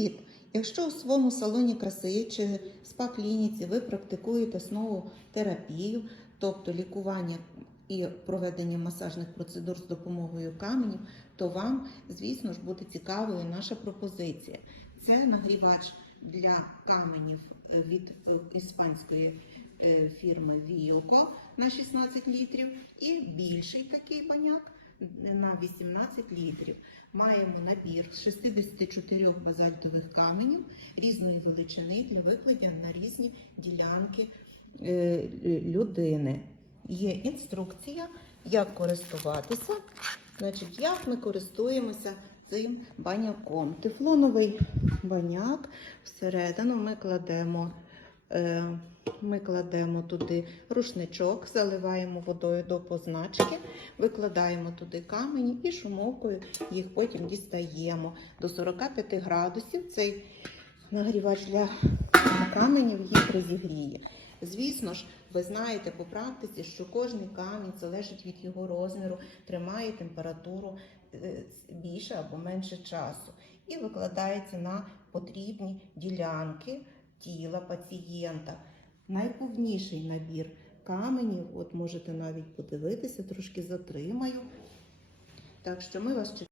Привіт! Якщо у своєму салоні краси чи спа-клініці ви практикуєте снову терапію, тобто лікування і проведення масажних процедур з допомогою каменів, то вам, звісно ж, буде цікавою наша пропозиція. Це нагрівач для каменів від е, іспанської е, фірми Vioco на 16 літрів і більший такий баняк на 18 літрів. Маємо набір з 64 базальтових каменів різної величини для викладення на різні ділянки е, людини. Є інструкція, як користуватися, значить, як ми користуємося цим баняком. Тефлоновий баняк всередину ми кладемо. Е, Ми кладемо туди рушничок, заливаємо водою до позначки, викладаємо туди камені і шумовкою їх потім дістаємо до 45 градусів. Цей нагрівач для каменів їх розігріє. Звісно ж, ви знаєте по практиці, що кожний камінь залежить від його розміру, тримає температуру е, більше або менше часу і викладається на потрібні ділянки тіла пацієнта. Найповніший набір каменів, от можете навіть подивитися, трошки затримаю. Так що ми вас чекаємо.